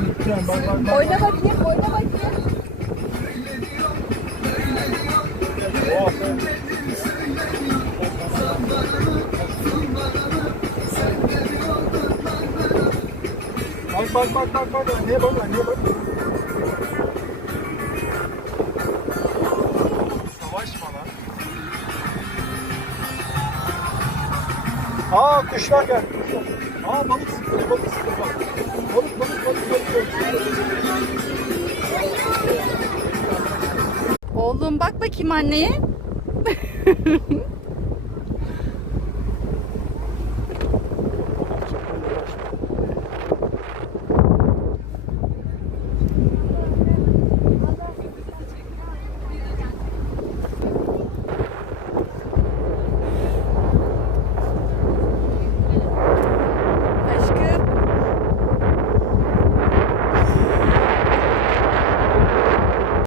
gideceğim. Bak. Oyna bakayım, oyna bakayım. Oh. Bak. Niye bak? Savaşma lan. Aa, kuşlar geldi. Aa, balık sıkıyor bak. Balık. Oğlum bak bakayım anneye.